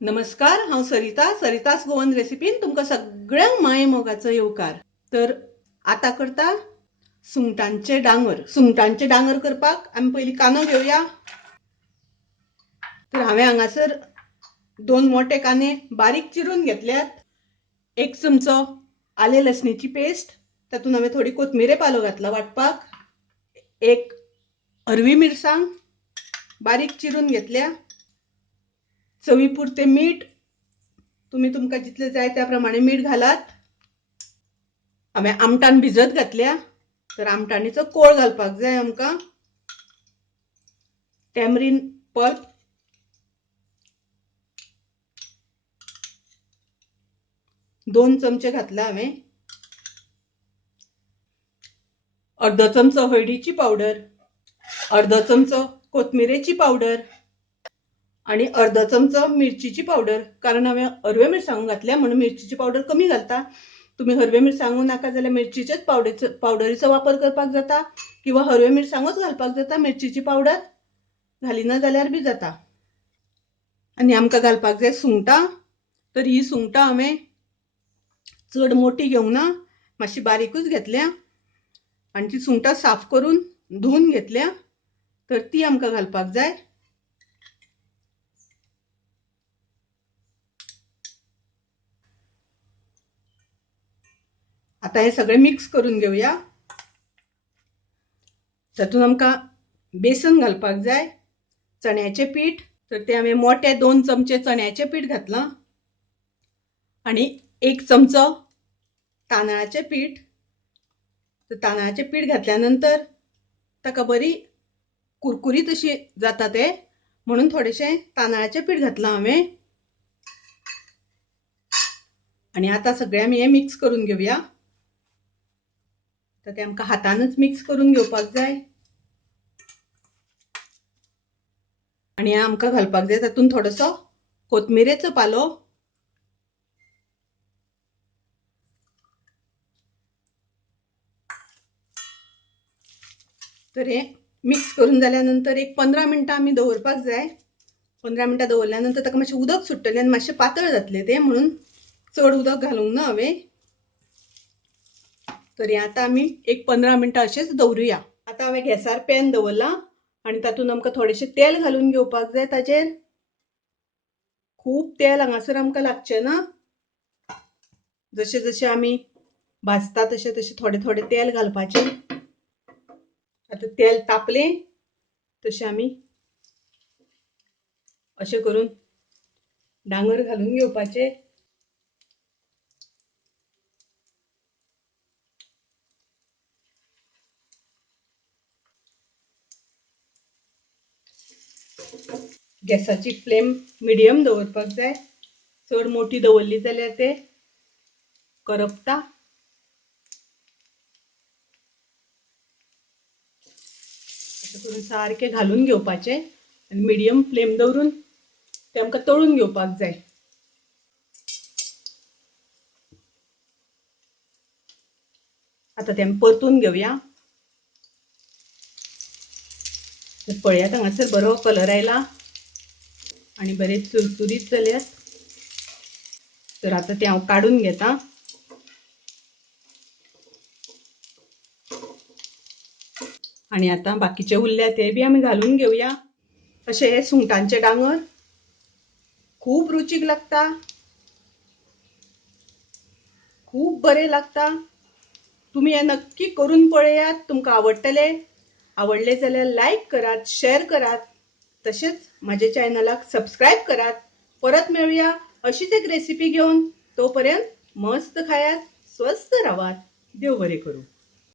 नमस्कार, हांव सरितास गोवन रेसिपीन तुमकां सगळ्यांक माये मोगाचो येवकार। तर आता करता सुंगटांचे डांगर करपाक आमी पयलीं कांदो घेवया। तर हांवें हांगासर 2 मोठे कांदे बारीक चिरून घेतल्यात। 1 चमचो आले लसणीची पेस्ट, तातूंत हांवें थोडी कोथमिरे पालो घातला वांटपाक। 1 हरवी मिरसांग बारीक चिरून घेतल्या। चवी पुरते मीठ, तुम्ही तुमकां जितले जाय त्या प्रमाणे मीठ घालात। हांवें आमटान भिजत घातल्या, तर आमटाणीचो कोळ घालपाक जाय आमकां। टॅमरीन पल्प, दोन चमचे घातला हांवें। अर्धो चमचो हळदीची पावडर, अर्धो चमचो कोथमिरेची पावडर आणि अर्धो चमचो मिरचीची पावडर। कारण हांवें हरव्यो मिरसांगो घातल्या म्हणून मिरचीची पावडर कमी घालता। तुम्ही हरव्यो मिरसांगो नाका जाल्यार मिरचीचेच पावडरीचो वापर करपाक जाता, किंवा हरव्यो मिरसांगोच घालपाक जाता, मिरचीची पावडर घालिना जाल्यार बी जाता। आनी आमकां घालपाक जाय सुंगटां। तर ही सुंगटां हांवें चड मोठी घेवंक ना, मातशी बारीकूच घेतल्या आनी ती सुंगटां साफ करून धुवन घेतल्या। तर ती आमकां घालपाक जाय। आता हे सगळे मिक्स करून घेवया। तातूंत आमकां बेसन घालपाक जाय, चण्याचें पीठ। तर ते हांवें मोठे 2 चमचे चण्याचें पीठ घातलां आनी 1 चमचो तांदळाचें पीठ। तर तांदळाचें पीठ घातल्या नंतर ताका बरी कुरकुरीत अशी जाता ते, म्हणून थोडेशें तांदळाचें पीठ घातलां हांवें। आनी आता सगळें आमी हें मिक्स करून घेवया। तर ते आमकां हातानच मिक्स करून घेवपाक जाय। आनी आमकां घालपाक जाय तातूंत थोडोसो कोथमिरेचो पालो। तर हे मिक्स करून जाल्या नंतर एक 15 मिनटां आमी दवरपाक जाय। 15 मिनटां दवरल्या नंतर ताका मातशें उदक सुट्टलें आनी मातशें पातळ जातलें तें, म्हणून चड उदक घालूंक ना हांवें। तर हे आतां आमी एक 15 मिनटां अशेंच दवरुया। आतां हांवें गॅसार पॅन दवरला आनी तातूंत आमकां थोडेशें तेल घालून घेवपाक जाय। ताचेर खूब तेल हांगासर आमकां लागचें ना। जशें जशें आमी भाजता तशें तशें थोडें थोडें तेल घालपाचें। आतां तेल तापलें तशें आमी अशें करून डांगर घालून घेवपाचे। गॅसाची फ्लेम मिडियम दवरपाक जाय, चड मोठी दवरली जाल्यार ते करपता। अशें करून सारकें घालून घेवपाचें आनी मिडियम फ्लेम दवरून ते आमकां तळून घेवपाक जाय। आतां ते आमी परतून घेवया। पळयात हांगासर बरो कलर आयला आनी बरे चुरचुरीत जाल्यात। तर आतां ते हांव काडून घेता। आनी आतां बाकीचे उरल्या ते बी आमी घालून घेवया। अशें हे सुंगटांचे डांगर खूब रुचीक लागता, खूब बरें लागता। तुम्ही हे नक्की करून पळयात, तुमकां आवडटलें। आवडले जाल्यार लायक करात, शेअर करात, तशेंच माझ्या चॅनलाक सबस्क्राईब करात। परत मेळूया अशीच एक रेसिपी घेऊन। तोपर्यंत मस्त खायात, स्वस्त राहात। देव बरें करूं।